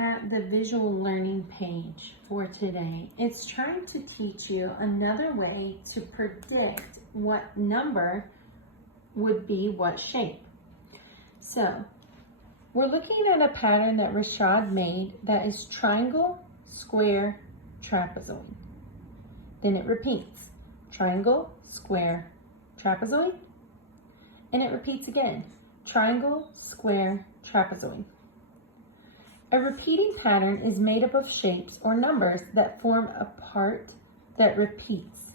at the visual learning page for today. It's trying to teach you another way to predict what number would be what shape. So we're looking at a pattern that Rashad made that is triangle, square, trapezoid. Then it repeats, triangle, square, trapezoid, and it repeats again, triangle, square, trapezoid. A repeating pattern is made up of shapes or numbers that form a part that repeats.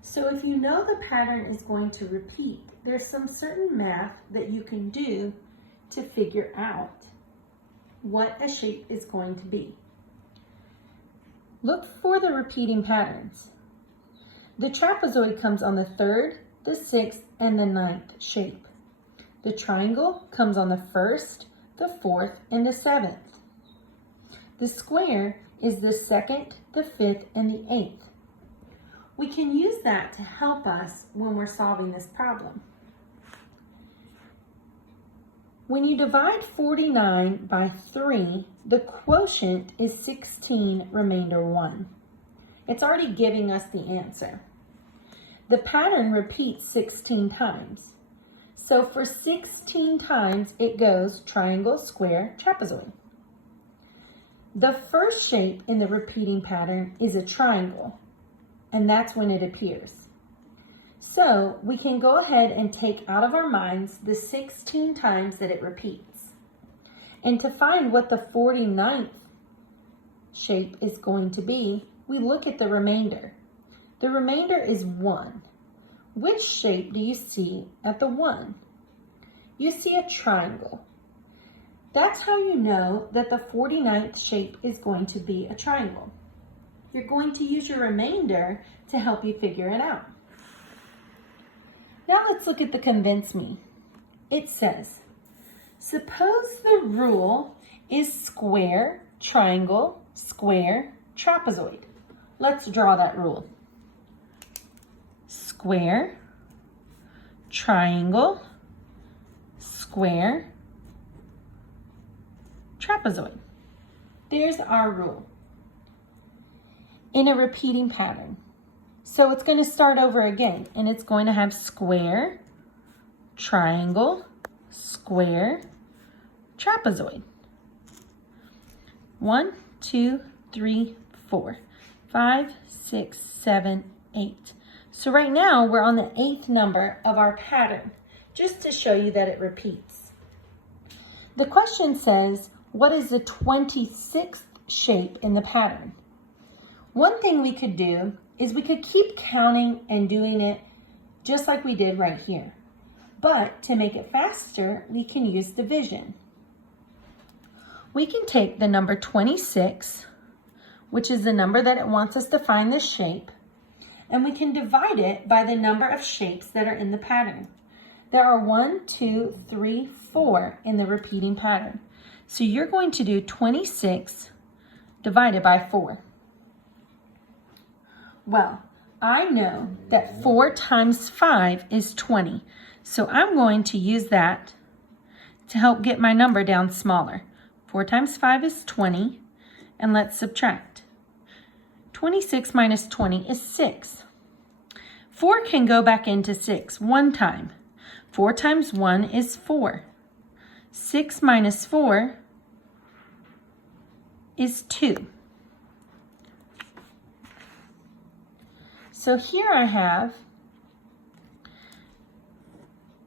So if you know the pattern is going to repeat, there's some certain math that you can do to figure out what a shape is going to be. Look for the repeating patterns. The trapezoid comes on the 3rd, the 6th, and the 9th shape. The triangle comes on the 1st, the 4th, and the 7th. The square is the 2nd, the 5th, and the 8th. We can use that to help us when we're solving this problem. When you divide 49 by 3, the quotient is 16 remainder 1. It's already giving us the answer. The pattern repeats 16 times. So for 16 times, it goes triangle, square, trapezoid. The first shape in the repeating pattern is a triangle, and that's when it appears. So we can go ahead and take out of our minds the 16 times that it repeats. And to find what the 49th shape is going to be, we look at the remainder. The remainder is 1. Which shape do you see at the 1? You see a triangle. That's how you know that the 49th shape is going to be a triangle. You're going to use your remainder to help you figure it out. Now let's look at the convince me. It says, suppose the rule is square, triangle, square, trapezoid. Let's draw that rule. Square, triangle, square, trapezoid. There's our rule in a repeating pattern. So it's going to start over again, and it's going to have square, triangle, square, trapezoid. 1, 2, 3, 4, 5, 6, 7, 8. So right now we're on the 8th number of our pattern, just to show you that it repeats. The question says, what is the 26th shape in the pattern? One thing we could do is we could keep counting and doing it just like we did right here. But to make it faster, we can use division. We can take the number 26, which is the number that it wants us to find this shape, and we can divide it by the number of shapes that are in the pattern. There are 1, 2, 3, 4 in the repeating pattern. So you're going to do 26 divided by 4. Well, I know that 4 times 5 is 20. So I'm going to use that to help get my number down smaller. 4 times 5 is 20, and let's subtract. 26 minus 20 is 6. 4 can go back into 6 one time. 4 times 1 is 4. 6 minus 4 is 2. So here I have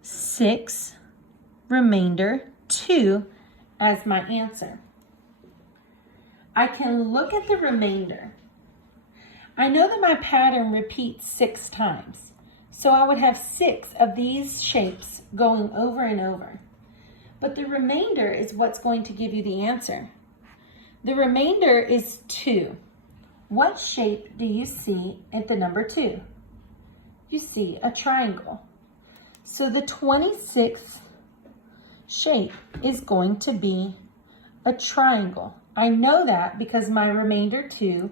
6 remainder 2 as my answer. I can look at the remainder. I know that my pattern repeats 6 times, so I would have 6 of these shapes going over and over. But the remainder is what's going to give you the answer. The remainder is 2. What shape do you see at the number 2? You see a triangle. So the 26th shape is going to be a triangle. I know that because my remainder 2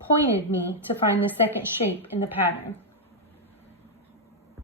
pointed me to find the second shape in the pattern.